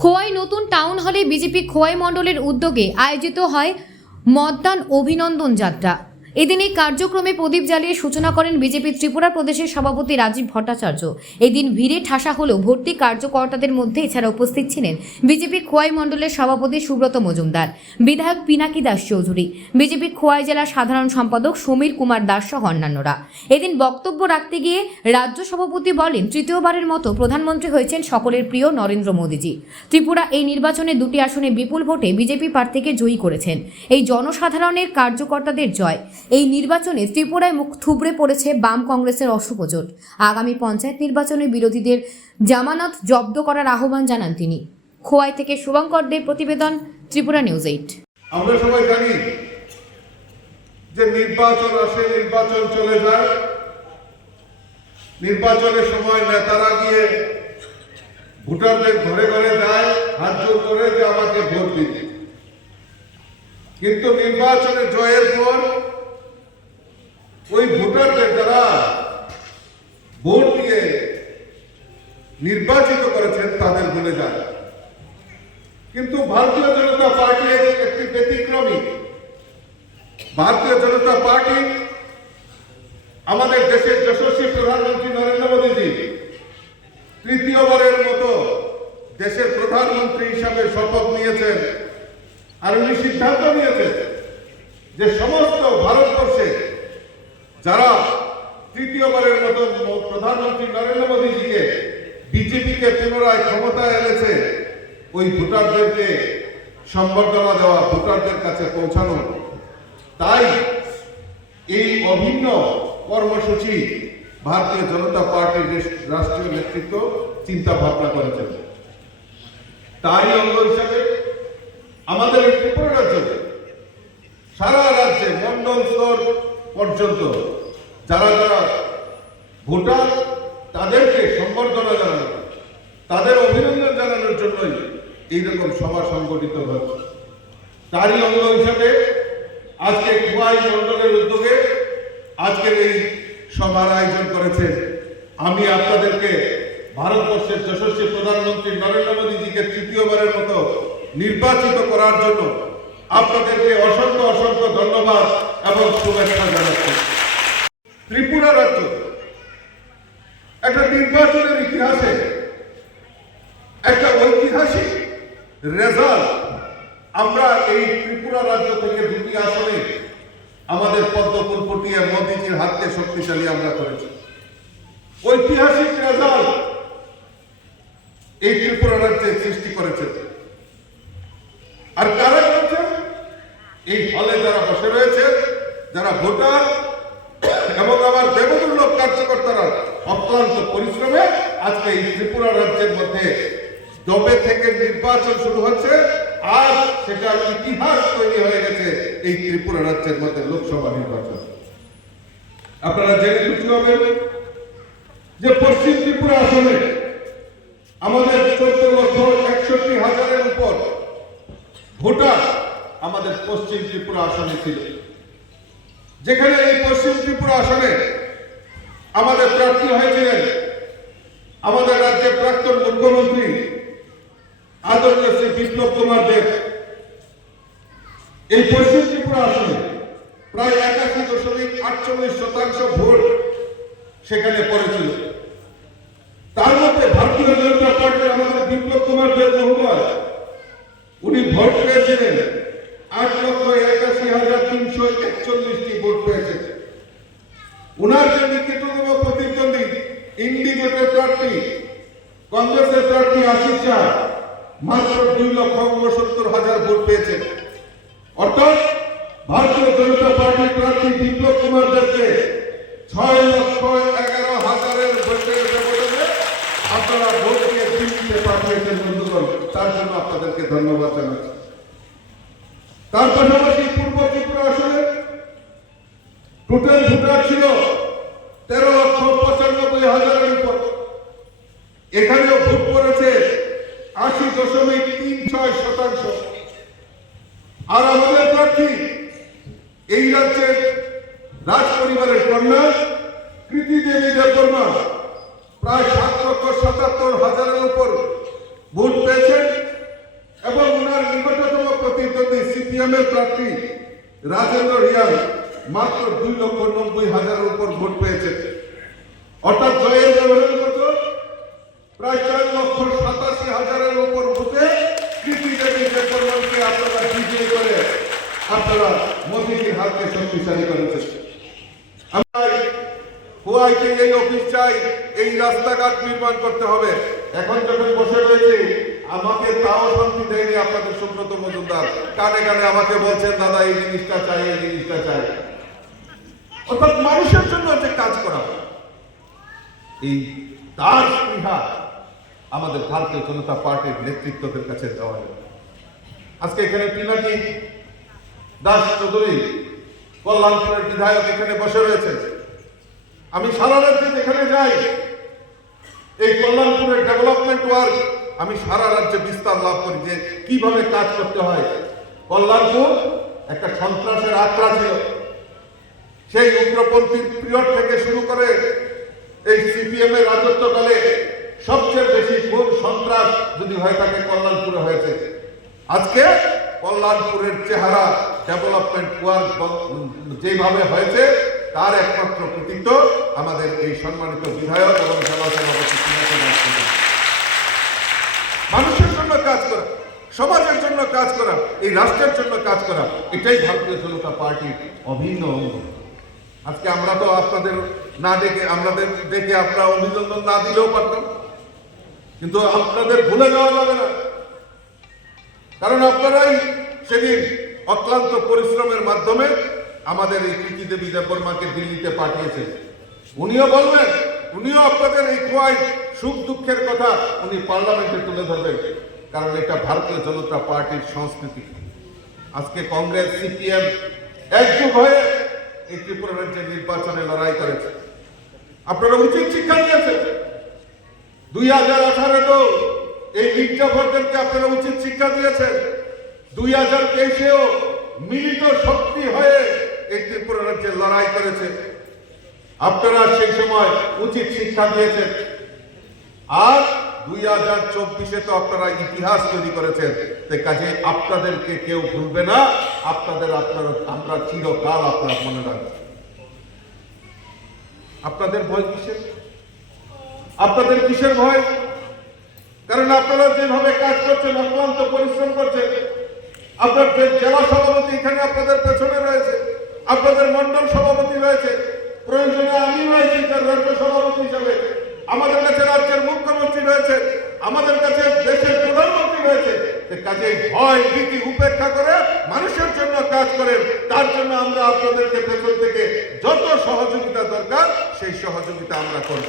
খোয়াই নতুন টাউন হলে বিজেপি খোয়াই মণ্ডলের উদ্যোগে আয়োজিত হয় মতদান অভিনন্দন যাত্রা। এদিন এই কার্যক্রমে প্রদীপ জ্বালিয়ে সূচনা করেন বিজেপি ত্রিপুরা প্রদেশের সভাপতি রাজীব ভট্টাচার্য। এদিন ভিড়ে ঠাসা হলেও ভর্তি কার্যকর্তাদের মধ্যে এছাড়া উপস্থিত ছিলেন বিজেপি খোয়াই মণ্ডলের সভাপতি সুব্রত মজুমদার, বিধায়ক পিনাকি দাস চৌধুরী, বিজেপি খোয়াই জেলা সাধারণ সম্পাদক সমীর কুমার দাস সহ অন্যান্যরা। এদিন বক্তব্য রাখতে গিয়ে রাজ্য সভাপতি বলেন, তৃতীয়বারের মতো প্রধানমন্ত্রী হয়েছেন সকলের প্রিয় নরেন্দ্র মোদীজি। ত্রিপুরা এই নির্বাচনে দুটি আসনে বিপুল ভোটে বিজেপি প্রার্থীকে জয়ী করেছেন। এই জনসাধারণের কার্যকর্তাদের জয়। এই নির্বাচনে ত্রিপুরায় মুখ থুবড়ে পড়েছে বাম কংগ্রেসের অশুভ জোট। আগামী পঞ্চায়েত নির্বাচনে বিরোধীদের জামানত জব্দ করার আহ্বান জানান তিনি। খোয়াই থেকে শুভঙ্কর দেব প্রতিবেদন, ত্রিপুরা নিউজ এইট। আমরা সবাই জানি যে নির্বাচন আসে, নির্বাচন চলে যায়। নির্বাচনের সময় নেতারা গিয়ে ভোটারদের ঘরে ঘরে যায়, হাত জোর করে যে আমাকে ভোট দিতে কিন্তু নির্বাচনে জয়ের পর ওই ভোটারদের যারা ভোট দিয়ে নির্বাচিত করেছেন, তাদের ভুলে যায়। কিন্তু ভারতীয় জনতা পার্টি একটি ব্যতিক্রমী। ভারতীয় জনতা পার্টি আমাদের দেশের যশস্বী প্রধানমন্ত্রী নরেন্দ্র মোদীজি তৃতীয়বারের মতো দেশের প্রধানমন্ত্রী হিসাবে শপথ নিয়েছেন। আর উনি সিদ্ধান্ত নিয়েছেন যে সমস্ত যারা তৃতীয়বারের মতো প্রধানমন্ত্রী নরেন্দ্র মোদীজিকে বিজেপিকে পুনরায় ক্ষমতায় এনেছে, ওই ভোটারদেরকে সম্বর্ধনা দেওয়া ভোটারদের কাছে পৌঁছানো। তাই এই অভিন্ন কর্মসূচি ভারতীয় জনতা পার্টির রাষ্ট্রীয় নেতৃত্ব, চিন্তা ভাবনা করেছেন। তারই অঙ্গ হিসাবে আমাদের ত্রিপুরা রাজ্যে সারা রাজ্যে মন্ডল স্তর পর্যন্ত যারা যারা ভোটার, তাদেরকে সম্বর্ধনা জানানো, তাদের অভিনন্দন জানানোর জন্যই এইরকম সভা সংগঠিত হয়েছে। তারই অঙ্গ হিসাবে আজকে কুয়াই মন্ডলের উদ্যোগে আজকের এই সভার আয়োজন করেছে আমি আপনাদেরকে ভারতবর্ষের যশস্বী প্রধানমন্ত্রী নরেন্দ্র মোদীজিকে তৃতীয়বারের মতো নির্বাচিত করার জন্য আপনাদেরকে অসংখ্য অসংখ্য ধন্যবাদ এবং শুভেচ্ছা জানাচ্ছি। ত্রিপুরা রাজ্য একটা নির্বাচনের ইতিহাসে একটা ঐতিহাসিক রেজাল্ট আমরা এই ত্রিপুরা রাজ্য থেকে দুটি আসনে আমাদের পদ্মপুর পটিয়ে মোদীজির হাতকে শক্তিশালী আমরা করেছি। ঐতিহাসিক রেজাল্ট এই ত্রিপুরা রাজ্যে সৃষ্টি করেছে। আর কারা করেছে এই হলে যারা বসে রয়েছে, যারা ভোটার এবং আমার দেবদুল্ল কার্যকর্তারা অক্লান্ত পরিশ্রমে আজকে এই ত্রিপুরা রাজ্যের মধ্যে দবে থেকে নির্বাচন শুরু হচ্ছে। আর সেটা ইতিহাস তৈরি হয়ে গেছে এই ত্রিপুরা রাজ্যের মধ্যে লোকসভা নির্বাচন। আপনারা জেনে খুশি হবেন যে পশ্চিম ত্রিপুরা আসনে আমাদের চোদ্দ লক্ষ একষট্টি হাজারের উপর ভোটার আমাদের পশ্চিম ত্রিপুরা আসনে ছিল। যেখানে এই পশ্চিম ত্রিপুরা আসনে আমাদের প্রার্থী হয়েছিলেন আমাদের রাজ্যের প্রাক্তন মুখ্যমন্ত্রী আদরণীয় শ্রী বিপ্লব কুমার দেব। এই পশ্চিম ত্রিপুরা আসনে প্রায় একাশি দশমিক আটচল্লিশ শতাংশ ভোট সেখানে পড়েছিল। তার মধ্যে ভারতীয় জনতা পার্টির আমাদের বিপ্লব কুমার দেব মহোদয়, উনি ভোট পেয়েছিলেন। আট লক্ষ একাশি হাজার তিনশো একচল্লিশটি ভোট পেয়েছেন উনার যে নিকটতম প্রতিদ্বন্দ্বী ইন্ডিগোটের প্রার্থী কংগ্রেসের প্রার্থী আশিস শাহ, মাত্র দুই লক্ষ উনসত্তর হাজার ভোট পেয়েছেন অর্থাৎ ভারতীয় জনতা পার্টির প্রার্থী বিপ্লব কুমার দেবকে ছয় লক্ষ এগারো হাজারের ভোটের ব্যবধানে আপনারা ভোট দিয়ে পাঠিয়েছেন বন্ধুগণ। তার জন্য আপনাদেরকে ধন্যবাদ জানাচ্ছি তার পাশাপাশি পূর্ব ত্রিপুরা আসলে টোটাল ভোটার ছিল তেরো লক্ষ পঁচানব্বই হাজারের উপর। এখানেও ভোট পড়েছে আশি দশমিক তিন ছয় শতাংশ। আর আমাদের প্রার্থী এই রাজ্যের রাজ পরিবারের কন্যা, কৃতি দেবী দেববর্মা প্রায় সাত লক্ষ সাতাত্তর হাজারের উপর ভোট পেয়েছেন সিপিএম এর প্রার্থী রাজেন্দ্র রিয়াল মাত্র দুই নব্বই হাজারের উপর ভোট পেয়েছে। অর্থাৎ জয়ের মতো প্রায় চার লক্ষ সাতাশি হাজারের উপর ভোটে আপনারা বিজয়ী করে আপনারা শক্তিশালী আমরা এই অফিস চাই, এই রাস্তাঘাট নির্মাণ করতে হবে। এখন যখন বসে রয়েছে, আমাকে তাও শান্তি দেয়নি আপনাদের সুব্রত মজুমদার। কানে কানে আমাকে বলছেন, দাদা, এই জিনিসটা চাই, এই জিনিসটা চাই। অর্থাৎ মানুষের জন্য যে কাজ করা এই তার স্পৃহা আমাদের ভারতীয় জনতা পার্টির নেতৃত্বদের কাছে দেওয়া আজকে এখানে পিনাকি দাস চৌধুরী কল্যাণপুরের বিধায়ক এখানে বসে রয়েছে আমি সারা রাজ্যে যেখানে যাই, এই কল্যাণপুরের ডেভেলপমেন্ট ওয়ার্ক আমি সারা রাজ্যে বিস্তার লাভ করি যে কীভাবে কাজ করতে হয়। কল্যাণপুর একটা সন্ত্রাসের আত্রা ছিল। সেই উগ্রপন্থীর পিরিয়ড থেকে শুরু করে এই সিপিএম এর রাজত্বকালে সবচেয়ে বেশি খুন সন্ত্রাস যদি হয়ে থাকে কল্যাণপুরে হয়েছে আজকে কল্যাণপুরের চেহারা ডেভেলপমেন্ট ওয়ার্ক যেভাবে হয়েছে, তার একমাত্র কৃতিত্ব আমাদের এই সম্মানিত বিধায়ক এবং জেলা সভাপতি। মানুষের জন্য কাজ করা, সমাজের জন্য কাজ করা, এই রাষ্ট্রের জন্য কাজ করা, এটাই ভারতীয় জনতা পার্টির অভিন্ন অঙ্গ আজকে আমরা তো আপনাদের না ডেকে আমাদের ডেকে আপনারা অভিনন্দন না দিলেও পারতাম। কিন্তু আপনাদের ভুলে যাওয়া যাবে না। কারণ আপনারাই সেদিন অক্লান্ত পরিশ্রমের মাধ্যমে আমাদের এই কৃতি দেবী দেববর্মাকে দিল্লিতে পাঠিয়েছেন। উনিও বলবেন, উনিও আপনাদের এই খোয়াই সুখ দুঃখের কথা উনি পার্লামেন্টে তুলে ধরবেন, কারণ এটা ভারতীয় জনতা পার্টির সংস্কৃতি। আজকে কংগ্রেস, সিপিএম একযুগ হয়ে এই ত্রিপুরা রাজ্যের নির্বাচনে লড়াই করেছে। আপনারা উচিত শিক্ষা দিয়েছেন। দুই হাজার আঠারো এই মির্জাফরদেরকে আপনারা উচিত শিক্ষা দিয়েছেন। দুই হাজার তেইশেও মিলিত শক্তি হয়ে এই ত্রিপুরা রাজ্যে লড়াই করেছে। আপনারা সেই সময় উচিত শিক্ষা দিয়েছেন। আর দুই তো আপনারা ইতিহাস তৈরি করেছেন। কাজে আপনাদেরকে কেউ ভুলবে না, আপনাদের আপনারা আমরা চিরকাল আপনারা মনে আপনাদের ভয় কিসের? আপনাদের কিসের ভয়? কারণ আপনারা যেভাবে কাজ করছেন, অক্লান্ত পরিশ্রম করছেন, আপনার জেলা সভাপতি এখানে আপনাদের পেছনে রয়েছে, আপনাদের মন্ডল সভাপতি রয়েছে, প্রয়োজনে আমি রয়েছি রাজ্য সভাপতি হিসাবে। আমাদের রয়েছে আমাদের কাছে দেশের প্রধানমন্ত্রী রয়েছে কাজে ভয়, ভীতি, উপেক্ষা করে মানুষের জন্য কাজ করেন তার জন্য আমরা আপনাদেরকে পেছন থেকে যত সহযোগিতা দরকার, সেই সহযোগিতা আমরা করব।